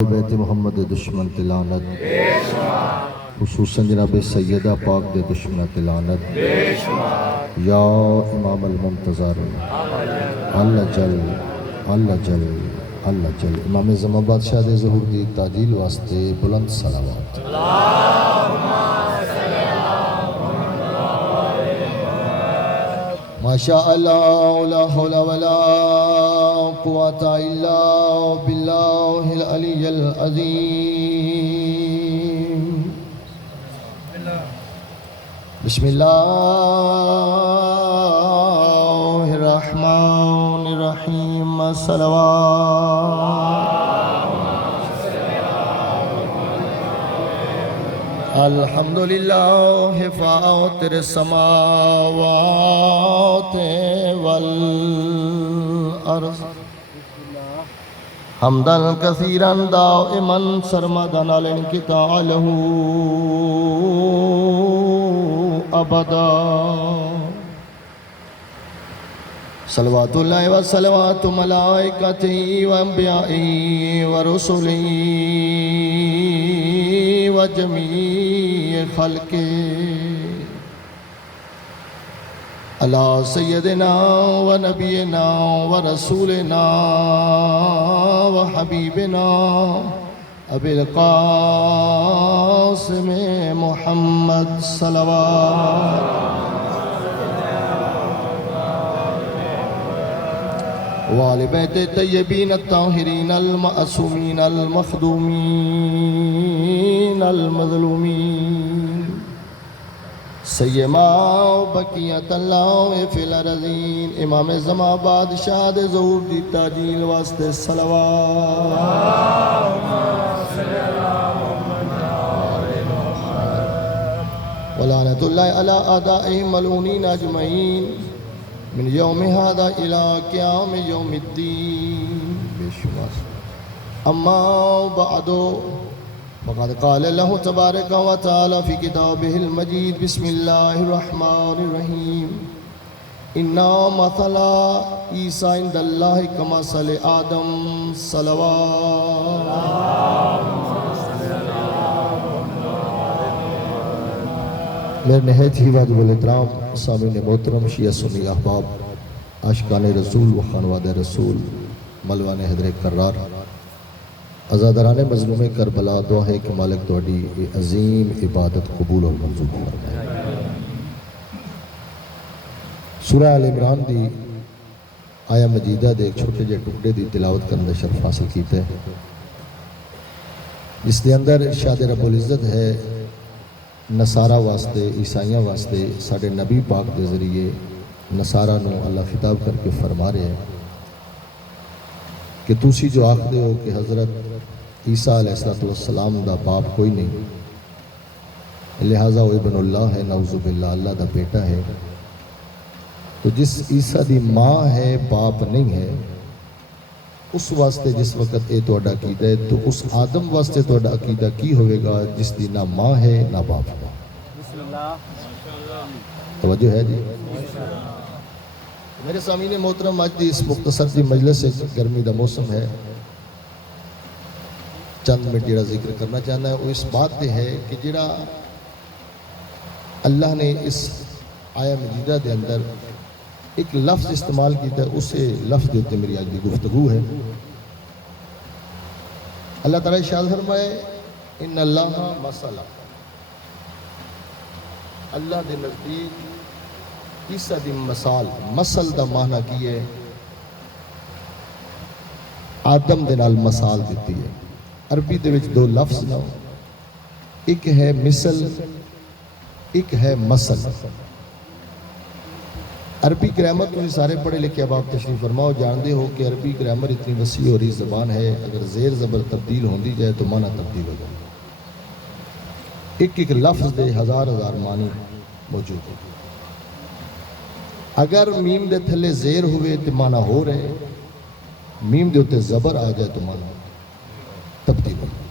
بیت محمد دشمن تلانت خصوصاً جناب سیدہ پاک دے دشمن تلانت یا امام المنتظر اللہ جل اللہ جل اللہ جل امام زمان بادشاہ دے ظہور دی تاجیل واسطے بلند صلوات ماشاء اللہ لا حول ولا قوة الا باللہ العلی العظیم بسم اللہ الرحمن الرحیم صلوات الحمدللہ فاطر السماوات والارض حمدا کثیرا دائما سرمدا لانقطاع له ابدا صلوات اللہ وصلوات ملائکتہ وانبیائہ ورسلہ وجمیع خلقہ علی سیدنا ونبینا ورسولنا وحبیبنا ابی القاسم محمد صلوات وآل بیت الطیبین الطاہرین المعصومین المخدومین المظلومین سیما بقیت اللہ فی الارضین امام زمان بادشاہ دے ظہور دی تاجیل واسطے صلوات ولعنت اللہ علی اعدائہم ملعونین اجمعین من یوم هذا الى قیام یوم الدین اما بعد فقد قال اللہ تبارک و تعالی فی کتابہ المجید بسم اللہ الرحمن الرحیم انا مثل عیسیٰ عند اللہ کمثل آدم صلوات میرے نہایت ہی واجب الاحترام سامعین محترم شیعہ سنی احباب عاشقان رسول و خانواد رسول ملوان حیدر کرار عزاداران مظلوم کربلا دعا ہے کہ مالک تہاڈی عظیم عبادت قبول اور منظور فرمائے۔ سورہ آل عمران دی آیا مجیدہ دے ایک چھوٹے جے ٹکڑے دی تلاوت کرنے شرف حاصل کیتے ہیں جس دے اندر ارشاد رب العزت ہے نصارہ واسطے عیسائیاں واسطے ساڑھے نبی پاک دے ذریعے نصارہ نو اللہ خطاب کر کے فرما رہے ہیں کہ تُسی جو آخدے ہو کہ حضرت عیسیٰ علیہ السلام دا باپ کوئی نہیں لہٰذا وہ ابن اللہ ہے نعوذ باللہ اللہ دا بیٹا ہے تو جس عیسیٰ دی ماں ہے باپ نہیں ہے اس واسطے جس وقت اے تو اڈا عقیدہ ہے تو اس آدم واسطے تو اڈا عقیدہ کی ہوئے گا جس دی نہ ماں ہے نہ باپ ہے۔ توجہ ہے جی میرے سامعین محترم آج دی اس مختصر دی مجلس سے گرمی دا موسم ہے چند منٹ جڑا ذکر کرنا چاہنا ہے وہ اس بات پہ ہے کہ جڑا اللہ نے اس آیا مجیدہ دے اندر ایک لفظ استعمال کیتا ہے اسے لفظ دیتے میری آج دی گفتگو ہے۔ اللہ تعالیٰ ارشاد فرمائے ان اللہ مسئلہ اللہ دے نزدیک عیسیٰ دی مثال مثل دا معنی کی ہے آدم دے نال مثال دیتی ہے۔ عربی دے وچ دو لفظ نہ ایک ہے مثل ایک ہے مثل۔ عربی گرامر تو سارے پڑھے لکھے اب آپ تشریف فرماؤ جاندے ہو کہ عربی گرامر اتنی وسیع اور رہی زبان ہے اگر زیر زبر تبدیل ہوندی جائے تو معنی تبدیل ہو جائے۔ ایک ایک لفظ دے ہزار ہزار معنی موجود ہے۔ اگر میم دے تھلے زیر ہوئے تو معنی ہو رہے میم دے ہوتے زبر آ جائے تو معنی تبدیل ہو جائے۔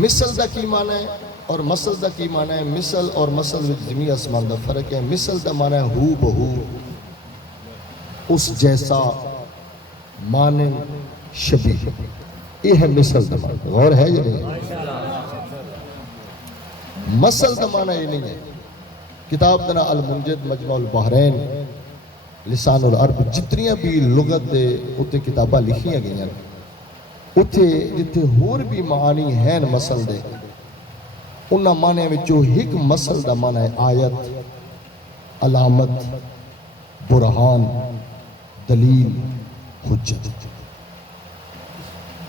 مثل دا کی معنی ہے اور مثل دا کی معنی ہے؟ مثل اور مثل وچ زمین آسمان دا فرق ہے۔ مثل دا معنی ہے ہو بہو، اس جیسا، مانند، شبیہ۔ یہ ہے مثل دا معنی. غور ہے یا نہیں؟ مثل دا معنی یہ نہیں ہے. کتاب دنا المنجد مجمع البحرین لسان العرب جتنیاں بھی لغت دے اتے کتاباں لکھیاں گئی ہیں اتے جتے ہور بھی معانی ہیں مثل دے انہاں معنی میں جو ایک مثل دا معنی ہے آیت، علامت، برہان، دلیل، حجت.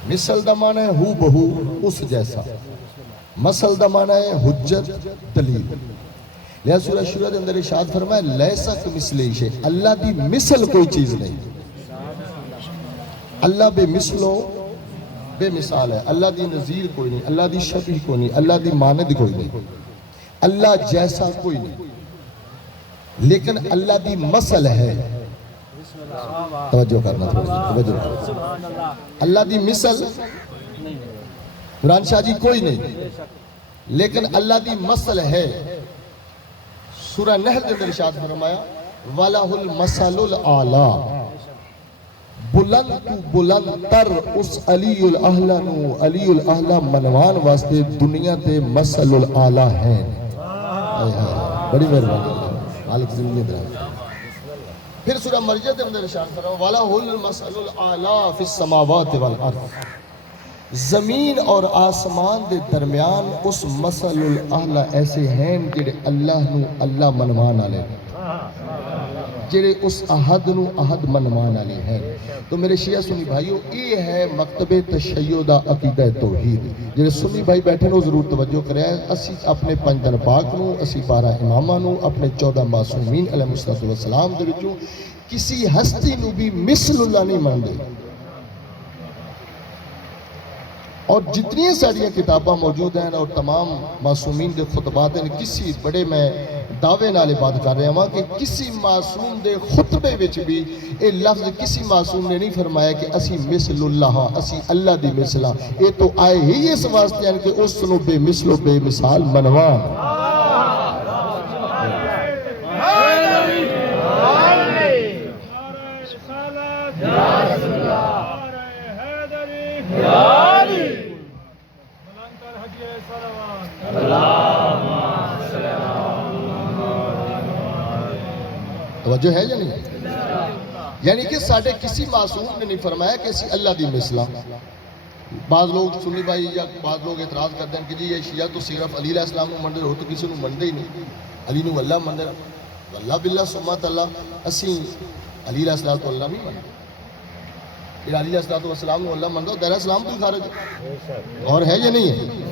مثل دا معنی ہے ہو بہو اس جیسا، مثل دا معنی ہے حجت، دلیل. لہذا سورہ شورہ دے اندر ارشاد فرمایا لیسا کمثلہ شیء، اللہ دی مثل کوئی چیز نہیں. اللہ بے مثلو بے مثال ہے. اللہ دی نظیر کوئی نہیں، اللہ دی شبیہ کوئی نہیں، اللہ دی مانند کوئی نہیں، اللہ جیسا کوئی نہیں. لیکن اللہ دی مثل ہے. توجہ کرنا توجہ کرنا. اللہ دی مثل قرآن شاہ جی کوئی نہیں، لیکن اللہ دی مثل ہے. سورہ نحل کے اندر ارشاد فرمایا وَلَهُ الْمَثَلُ الْأَعْلَىٰ، بلند تو بلند تر اس علی الاعلیٰ نو، علی الاعلیٰ منوان واسطے دنیا تے مثل الاعلیٰ ہیں. بڑی مہربانی مالک زندگی دراز. پھر سورہ مریم کے اندر ارشاد فرمایا وَلَهُ الْمَثَلُ الْأَعْلَىٰ فِي السَّمَاوَاتِ وَالْأَرْضِ، زمین اور آسمان دے درمیان اس مثل الاعلیٰ ایسے ہیں جڑے اللہ نو اللہ منوان آلے، جڑے اس احد نو احد منوان آلے ہیں. تو میرے شیعہ سنی بھائیو یہ ہے مکتب تشیع دا عقیدہ توحید. جڑے سنی بھائی بیٹھے نو ضرور توجہ کرے. اسی اپنے 5 دن پاک نو، اسی 12 امامہ نو، اپنے 14 معصومین علیہ السلام دے وچوں کسی ہستی نو بھی مثل اللہ نہیں ماندے. اور جتنی ساری کتاباں موجود ہیں اور تمام معصومین دے خطبات ہیں، کسی بڑے میں دعوے نالے بات کر رہے ہیں کہ کسی معصوم دے خطبے وچ بھی اے لفظ کسی معصوم نے نہیں فرمایا کہ اسی مثل اللہ، اسی اللہ دی مثل ہاں. یہ تو آئے ہی اس واسطے ہیں کہ اس نو بے مثل و بے مثال منوان. توجہ ہے یا نہیں؟ یعنی کہ ساڑھے کسی معصوم نے نہیں فرمایا کہ اسی اللہ دی مثلا. بعض لوگ سنی بھائی یا بعض لوگ اعتراض کرتے ہیں کہ جی یہ شیعہ تو صرف علی علیہ السلام کو منڈے ہو تو کسی کو منڈے ہی نہیں. علی نو اللہ منڈے اللہ باللہ سمت اللہ، اسی علی علیہ السلام تو اللہ نہیں منڈے. علی علیہ السلام کو اللہ منڈو دیر اسلام تو خارج اور ہے یا نہیں ہے؟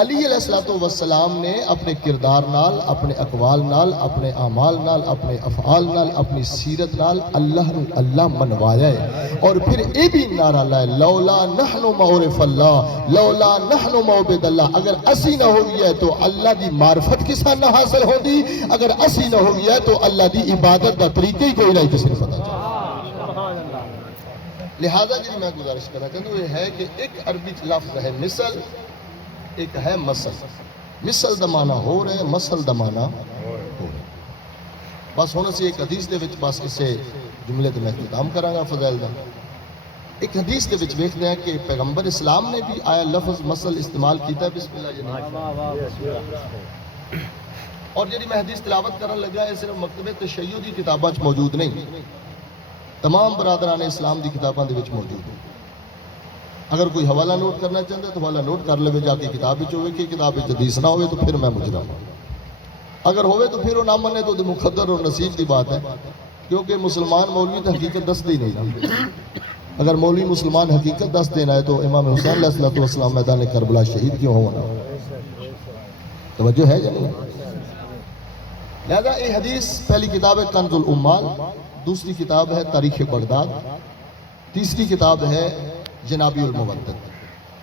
علی علیہ السلام نے اپنے کردار نال، اپنے اقوال نال، اپنے اعمال نال، اپنے افعال نال، اپنی سیرت نال اللہ نے اللہ منوایا ہے. اور پھر یہ بھی نعرہ لائے لولا نحن معرف اللہ، لولا نحن معبد اللہ. اگر اسی نہ ہو گیا ہے تو اللہ دی معرفت کسا نہ حاصل ہو دی، اگر اسی نہ ہو گیا ہے تو اللہ دی عبادت دا طریقہ ہی کوئی نہیں کسی نے پتا چاہتا. لہذا جی میں گزارش کرنا چاہتا ہوں یہ ہے کہ ایک عربی لفظ ہے مثل، ایک ہے مثل. مثل دا معنی ہو رہے، مثل دا معنی ہو رہے. بس ہونا سی ایک حدیث دے وچ بس اسے جملے تو میں اختتام کراں گا فضائل دا. ایک حدیث دے وچ ویکھدے ہیں کہ پیغمبر اسلام نے بھی آیا لفظ مثل استعمال کیتا ہے. بسم اللہ جناب. اور جڑی میں حدیث تلاوت کرن لگا ہے صرف مکتب تشیع دی کتاباں وچ موجود نہیں، تمام برادران اسلام دی کتاباں دے وچ موجود ہے. اگر کوئی حوالہ نوٹ کرنا چاہتا ہے تو حوالہ نوٹ کر لے جا کے کتاب وچ ہوئے کہ کتاب وچ حدیث نہ ہوئے تو پھر میں مجرم ہوں. اگر ہوئے تو پھر وہ نہ منے تو مقدر اور نصیب کی بات ہے، کیونکہ مسلمان مولوی تو حقیقت دس دی نہیں. اگر مولوی مسلمان حقیقت دس دینا ہے تو امام حسین علیہ السلام میدان کربلا شہید کیوں ہونا؟ توجہ ہے یا نہیں؟ لہذا یہ حدیث پہلی کتاب ہے کنز الامال، دوسری کتاب ہے تاریخ بغداد، تیسری کتاب ہے جنابی المودت.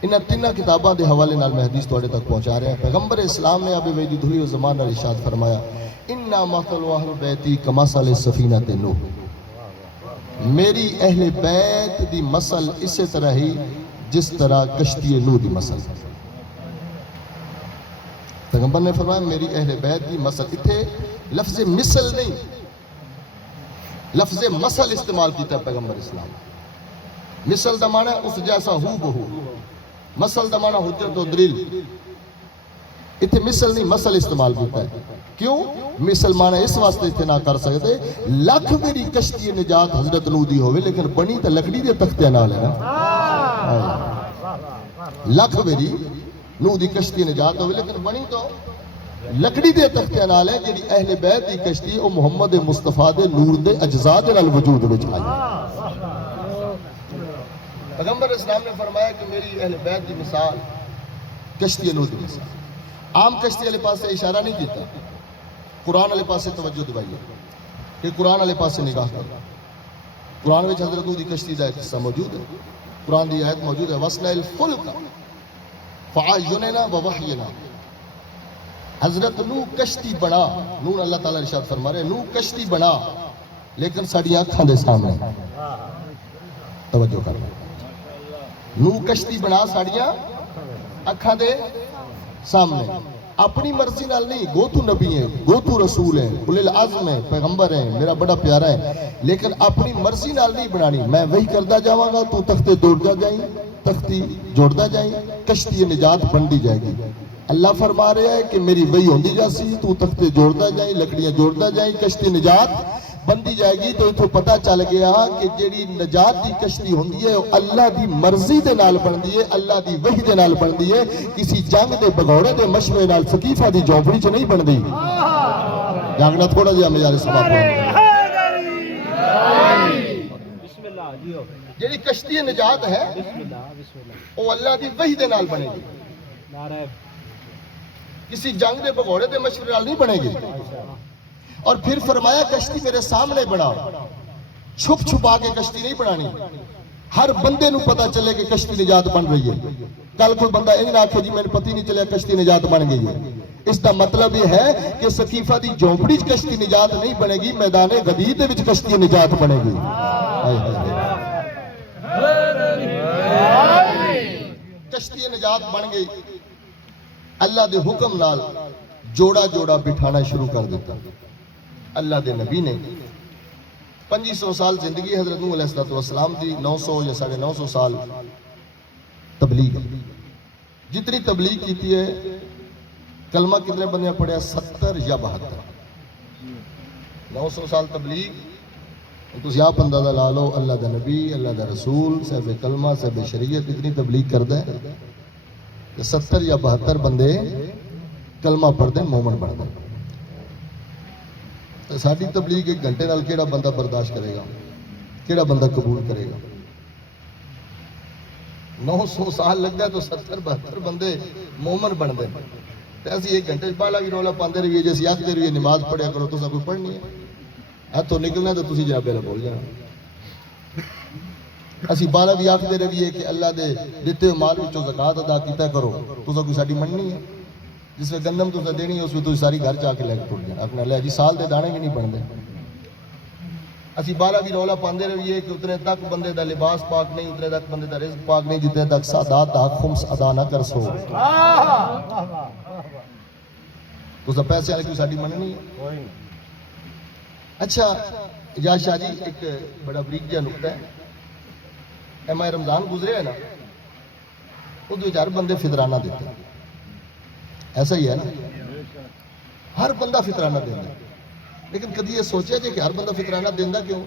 ان تینوں کتاباں دے حوالے نال میں حدیث توڑے تک پہنچا رہے ہیں. پیغمبر اسلام نے اب ویدی دھلی و زمان نے ارشاد فرمایا اِنَّا مَثَلُ أَهْلِ بَيْتِي كَمَثَلِ السَّفِينَةِ نوح، میری اہل بیت دی مثل اسی طرح ہی جس طرح کشتی نوح دی مثل. پیغمبر نے فرمایا میری اہل بیت دی مثل. اتھے لفظ مثل نہیں، لفظ مثل استعمال کیتا پیغمبر اسلام. مثل دا معنی ہے اس جیسا ہو بہو. مسل دا معنی حجت و دلیل، اتنے مثل نہیں مسل استعمال کیتا ہے. کیوں مثل معنی اس واسطے اتنے نہ کر سکتے، لکھ میری کشتی نجات حضرت نوح دی ہوئے لیکن بنی تو لکڑی دے تختے نال ہے نا. لکھ میری نوح دی کشتی نجات ہوئے لیکن بنی تو لکڑی دے تختے نال ہے. جی اہل بیت دی کشتی او محمد مصطفیٰ دے نور دے اجزاء دے نال وجود وچ آئی. پیغمبر اسلام نے فرمایا کہ میری اہل بیت دی مثال کشتی نوح دی مثال. عام کشتی والے پاس اشارہ نہیں کیتا، قرآن والے پاس توجہ دوائی ہے کہ قرآن والے پاس نگاہ کرو. قرآن میں حضرت نوح دی کشتی دا ایک قصہ موجود ہے، قرآن دی آیت موجود ہے وَصْنَعِ الْفُلْكَ فَأَعْيُنِنَا وَوَحْيِنَا. حضرت نوح کشتی بنا، نوح اللہ تعالیٰ ارشاد فرما رہے نوح کشتی بنا لیکن ساڑی آنکھاں دے سامنے. توجہ کرنا، نوح کشتی بنا ساڑیاں آنکھاں دے سامنے، اپنی مرضی نال نہیں. گو تو نبی ہیں، گو تو رسول ہیں، اولی العزم ہیں، پیغمبر ہیں، میرا بڑا پیارا ہے، لیکن اپنی مرضی نال نہیں بنانی. میں وہی کردہ جاواں گا، تو تختے جوڑتا جائیں، تختی جوڑتا جائیں، کشتی نجات بندی جائے گی. اللہ فرما رہا ہے کہ میری وہی ہوندی جاسی، تو تختے جوڑتا جائیں، لکڑیاں جوڑتا جائیں، کشتی نجات بندی جائے گی. تو اتھوں پتہ چل گیا کہ جیڑی نجات دی کشتی ہوندی ہے اللہ دی مرضی دے نال بندی ہے، اللہ دی وحی دے نال بندی ہے، کسی جنگ دے بغوڑے دے مشورے نال سقیفہ دی جھونپڑی چ نہیں بندی. جاگنا تھوڑا جہا میرے سبب جیڑی کشتی نجات ہے وہ اللہ دی وحی دے نال بنے گی، کسی جنگ دے بغوڑے دے مشورے نال نہیں بنے گی. اور پھر فرمایا کشتی میرے سامنے بنا، چھپ چھپا کے کشتی نہیں بنانی. ہر بندے نو پتا چلے کہ کشتی نجات بن رہی ہے. کل کوئی بندہ یہ نہ آکھے جی میں نے پتہ نہیں چلے کشتی نجات بن گئی ہے. اس کا مطلب یہ ہے کہ سقیفہ دی جھونپڑی کشتی نجات نہیں بنے گی، میدان غدیر دے وچ کشتی نجات بنے گی. کشتی نجات بن گئی. اللہ دے حکم نال جوڑا جوڑا بٹھانا شروع کر دیتا. اللہ دے نبی نے 2500 سال زندگی حضرت نوح علیہ السلام دی، 900 یا 950 سال تبلیغ. جتنی تبلیغ کیتی ہے کلمہ کتنے بندے پڑھیا 70 یا 72. 900 سال تبلیغ تو آپ اندازہ لا لو. اللہ دا نبی، اللہ دا رسول، صاحب کلمہ، صاحب شریعت اتنی تبلیغ کردہ ہے کہ 70 یا 72 بندے کلمہ پڑھ دیں مومن بڑھ دیں. ساڑھی تبلیغ ایک گھنٹے نال کیڑا بندہ برداشت کرے گا، کیڑا بندہ قبول کرے گا. 900 سال لگ گیا تو 70-72 بندے مومن بن دیں. ایسی ایک گھنٹے پہلا بھی رولا پاندے رہیے، جیسے آختے رہیے نماز پڑھیا کرو تو سب کوئی پڑھنی ہے. ہاتھوں نکلنا تو تسی جناب پہلے بول جانا. اسی بالا بھی آختے رہیے کہ اللہ دے دیتے ہوئے مال وچوں زکات ادا کیتا کرو تو سب کوئی ساڑھی مننی ہے. جس میں گندم تو دینی ہے اس میں تو ساری گھر جا کے لے کے ٹوٹ جانا. اپنا لے جی سال دے دانے بھی نہیں بن دے. اسی بالا بھی رولا پاندے رہیے کہ اتنے تک بندے دا لباس پاک نہیں، اتنے تک بندے دا رزق پاک نہیں جتنے تک سادات دا خمس ادا نہ کر سو. تو سب پیسے والے کوئی ساڑھی مننی ہے. اچھا اجاز شاہ جی ایک بڑا بریک جہا نکتہ ہے. ماہ رمضان گزرے ہے نا، وہ 2000 بندے فطرانہ دیتے ہیں. ایسا ہی ہے نا، ہر بندہ فطرانہ دینا. لیکن کدی یہ سوچا جائے کہ ہر بندہ فطرانہ دینا کیوں؟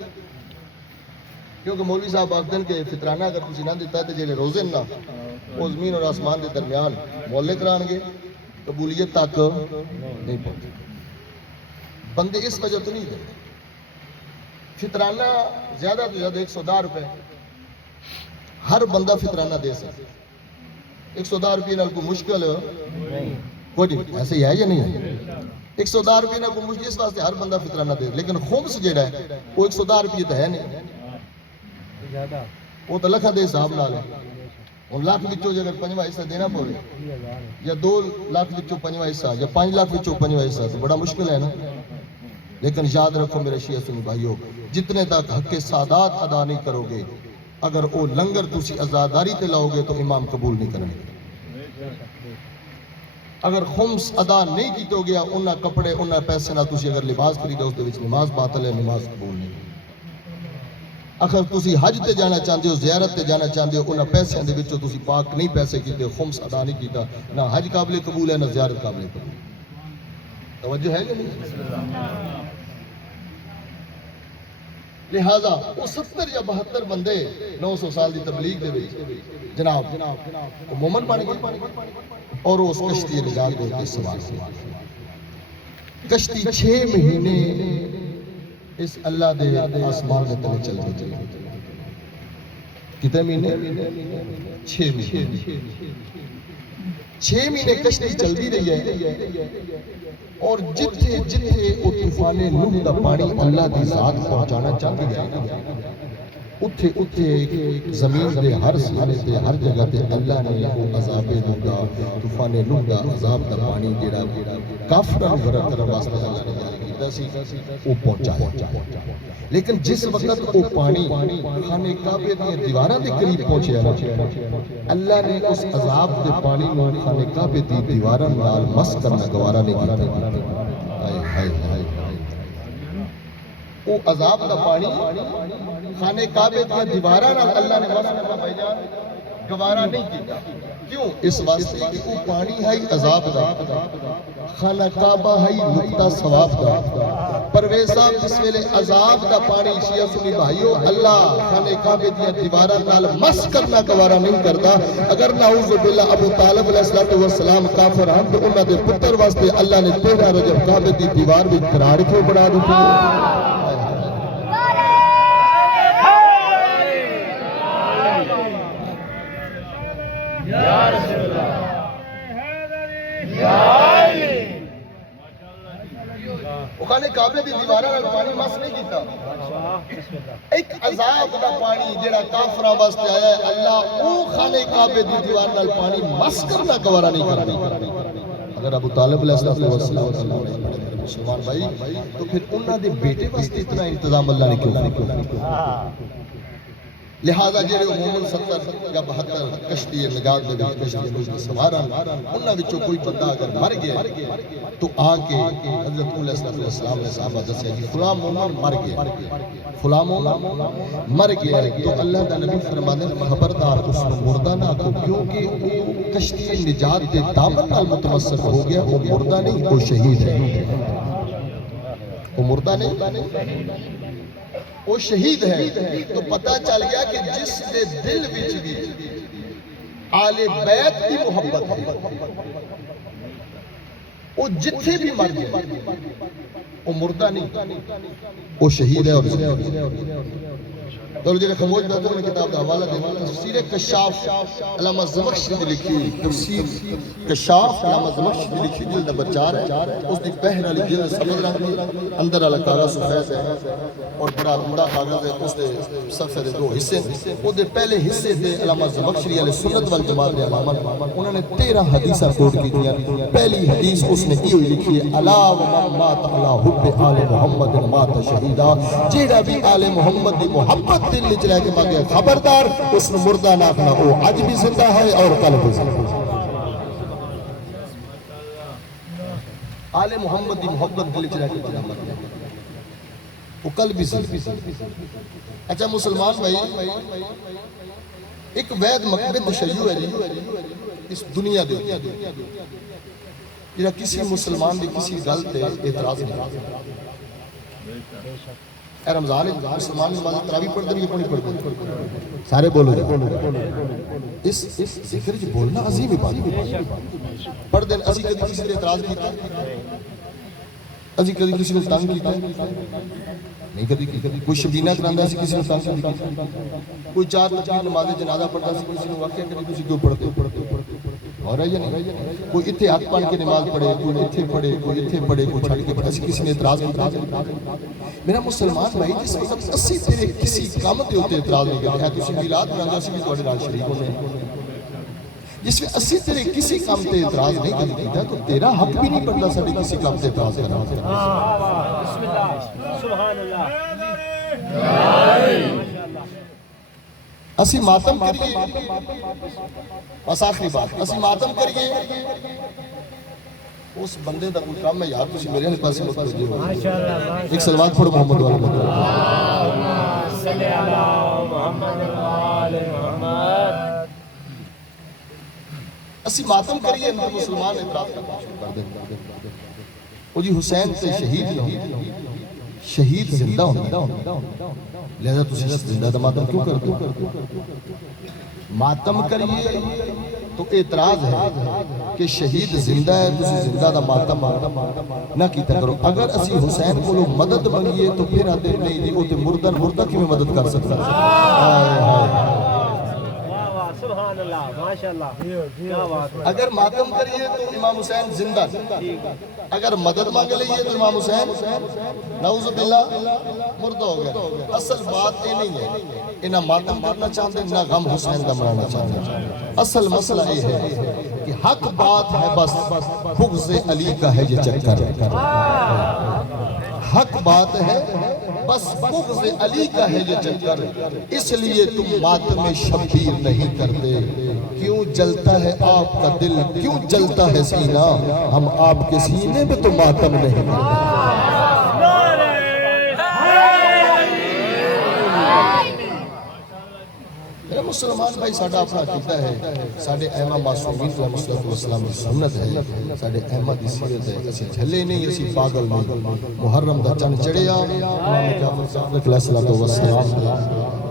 کیونکہ مولوی صاحب آخر کہ فطرانہ اگر کسی نہ دیتا ہے تو جیلے روزے نہ وہ زمین اور آسمان کے درمیان مولے کران گے، قبولیت تک نہیں پہنچے. بندے اس وجہ تو نہیں دیتے. فطرانہ زیادہ تو زیادہ 110 روپے ہر بندہ فطرانہ دے سکتے. 110 روپے نال کوئی مشکل کوئی نہیں، ایسے ہی ہے یا نہیں ہے؟ 110 روپے نال کوئی مشکل، اس واسطے ہر بندہ فطرانہ دے. لیکن خمس جیڑا ہے وہ 110 روپے تو ہے نہیں، وہ تو لکھاں دے حساب نال ہے. ان لاکھ وچوں اگر 5واں حصہ دینا پڑے یا 2 لاکھ وچوں 5واں حصہ یا 5 لاکھ وچوں 5واں حصہ تو بڑا مشکل ہے نا. لیکن یاد رکھو میرے شیعہ سنی بھائیو، جتنے تک حق سادات ادا نہیں کرو گے، اگر او لنگر تسی ازاداری تے لاؤ گے تو امام قبول نہیں کریں گے. اگر خمس ادا نہیں کیتو گیا انہاں کپڑے انہاں پیسے نہ تسی اگر لباس خریدو اس دے وچ نماز باطل ہے، نماز قبول نہیں. اگر تسی حج تے جانا چاہتے ہو، زیارت تے جانا چاہتے ہو، انہاں پیسے دے وچوں تسی پاک نہیں پیسے کیتے، خمس ادا نہیں کیتا، نہ حج قابل قبول ہے نہ زیارت قابل قبول ہے۔ توجہ ہے کہ نہیں؟ لہذا وہ 70 یا 72 بندے 900 سال دی تبلیغ دے وچ جناب وہ مومن بن گئے اور اس کشتی نجات دے کے سوار ہوئے۔ کشتی 6 مہینے اس اللہ دے آسمان دے تلے چل رہی ہے۔ کتنے مہینے؟ 6 مہینے۔ 6 مہینے کشتی چلتی رہی ہے اور جتھے جتھے وہ طوفان نوح دا پانی اللہ دی ذات پہنچانا چاہتی ہے، اتھے اتھے زمین دے ہر سانے تے ہر جگہ تے اللہ نے وہ عذاب نوح دا، طوفان نوح دا عذاب دا پانی جڑا کافراں نوں غرق کرن واسطے اللہ نے جاری کیتا سی، وہ پہنچایا۔ لیکن جس وقت وہ پانی خانہ کعبے دی دیواراں دے قریب پہنچیا نا، اللہ نے اس عذاب دے پانی نوں خانہ کعبے دی دیواراں نال مس کرنا گوارا نہیں کیتا۔ ہائے ہائے ہائے، وہ عذاب دا پانی خانہ کعبے دی دیواراں نال اللہ نے مس کرنا بھائی جان گوارا نہیں کیتا۔ کیوں؟ اس واسطے کہ وہ پانی ہے عذاب دا، خانہ کعبہ ہے نقطہ ثواب دا۔ پرویز صاحب جس ویلے عذاب دا پانی شیعہ سنی بھائیو اللہ خانہ کعبے دی دیواراں نال مس کرنا گوارا نہیں کردا، اگر نعوذ باللہ ابو طالب علیہ السلام کافر ہن تو انہاں دے پتر واسطے اللہ نے 13 رجب کعبے دی دیوار وچ کراڑ کیوں بنا دتی؟ وہ خانہ کعبے دی دیواراں نال پانی مس نہیں کیتا۔ ایک عذاب دا پانی جڑا کافراں واسطے آیا ہے، اللہ او خانہ کعبے دی دیوار نال پانی مس کرنا گوارا نہیں کردا۔ اگر ابو طالب علیہ السلام مسلمان بھائی تو پھر انہاں دے بیٹے واسطے اتنا انتظام اللہ نے کیوں کیا؟ لہذا جڑے عموماً 70 یا 72 کشتی نجات دے وچ کشتی نجات سواراں انہاں وچوں کوئی بندہ اگر مر گیا تو آ کے حضرت علیہ السلام نے صحابہ دسیا جی فلاں مومن مر گیا، فلاں مومن مر گیا، تو اللہ دا نبی فرماتے ہیں خبردار اس کو مردہ نہ آکھو، کیونکہ وہ کشتی نجات دے دامن نال متمسک ہو گیا، وہ مردہ نہیں وہ شہید ہے، وہ مردہ نہیں وہ شہید ہے۔ تو پتہ چل گیا کہ جس دے دل وچ بھی آل بیت کی محبت ہے وہ جتھے بھی مر گئے وہ مردہ نہیں وہ شہید ہے۔ اور جنہیں خموج بہتر میں کتاب کا حوالہ دے تفسیر کشاف علامہ زمخشری نے لکھی، تفسیر کشاف علامہ زمخشری نے لکھی، جلد نمبر 4 ہے، اس دی پہر علی جلد سمجھ رنگ دی اندر علی کاغذ سفید ہے اور بڑا عمدہ کاغذ ہے، اس دے صفحے دے 2 حصے، وہ دے پہلے حصے دے علامہ زمخشری علیہ سنت والجماعت دے امامت انہوں نے 13 حدیثہ کوٹ کی دیا۔ پہلی حدیث اس نے کی ہوئی لکھی ہے، الا ومن مات علی حب آل محمد مات شہیدا، جیڑا بھی آل محمد دی محبت دل وچ لے کے مر گیا خبردار اس نوں مردہ نہ آکھنا، وہ اج بھی زندہ ہے اور کل بھی زندہ ہے۔ آل محمد دی محبت دل وچ لے کے بندہ مر گیا وہ کل بھی زندہ ہے۔ اچھا مسلمان بھائی، ایک وید مقبض تشیع ہے جی اس دنیا دے جڑا کسی مسلمان دی کسی گل تے اعتراض نہیں کرتا۔ اے رمضان مسلمان نماز تراویح پڑھتے ہیں نہیں پڑھتے؟ سارے بولو جی، اس ذکر جی بولنا عظیم بات ہے۔ پڑھ دیں اسی کدی کسی تے اعتراض کیتا، اسی کدی کسی کو تنگ کیتا نہیں، کدی کوئی شبینہ کراندا سی کسی کو تنگ کیتا، کوئی 4 تکبیر نماز جنازہ پڑھتا سی کسی نے واقعہ کدی کسی کیوں پڑھتے اور ہے یا نہیں؟ کوئی اتھے ہاتھ پڑھ کے نماز پڑھے، کوئی اتھے پڑھے، کوئی اتھے پڑھے، کوئی چھڑ کے پڑھے، اسی کسی نے اعتراض کیتا؟ میرا مسلمان بھائی جس وقت اسی تیرے کسی کام تے ہوتے اعتراض نہیں کرتے ہیں، تسی میلاد مناؤ اسی بھی تواڈے نال شریک ہونے، جس میں اسی تیرے کسی کام تے اعتراض نہیں کرتا تو تیرا حق بھی نہیں بنتا ساڈے کسی کام تے اعتراض کرنا۔ بسم اللہ سبحان اللہ، اسی ماتم کریے، بس آخری بات، اسی ماتم کریے اس بندے دا کوئی کام ہے یار، تسی میرے پاس متوجہ ہو، ایک صلوات پڑھو محمد والا۔ صلی علی محمد وآل محمد. اسی ماتم کریے نا مسلمان اعتراض کرنا شروع کر دیں. وہ جی حسین سے شہید نہ ہو، شہید زندہ ہونا، لہذا تسی زندہ دا ماتم کیوں کر دو؟ ماتم کریے تو اعتراض ہے کہ شہید زندہ ہے، تسی زندہ دا ماتم نہ کیتا کرو. اگر اسی حسین کو لوگ مدد منگیے تو پھر آتے نہیں دی وہ تے مردہ کی میں مدد کر سکتا. سبحان اللہ، ماشاءاللہ، کیا بات ہے. اگر ماتم کریے تو امام حسین زندہ، اگر مدد مانگ لئیے تو امام حسین نعوذ باللہ مردہ ہو گیا. اصل بات یہ نہیں ہے انہاں ماتم کرنا چاہتے نہ غم حسین کا منانا چاہتے. اصل مسئلہ یہ ہے کہ حق بات ہے بس بغض علی کا ہے یہ چکر. حق بات ہے بس بغض علی کا ہے یہ چکر. اس لیے تم ماتم شبیر نہیں کرتے. کیوں جلتا ہے آپ کا دل، کیوں جلتا ہے سینہ، ہم آپ کے سینے میں تو ماتم نہیں کرتے. میرے مسلمان بھائی ساڑھا اپنا عقیدہ ہے، ساڑھے ائمہ معصومین علیہ السلام کی سنت ہے، ساڑھے ائمہ دی سیرت ہے. اسی جھلے نہیں، اسی پاگل نہیں. محرم دا چند چڑھیا امام جعفر صادق علیہ السلام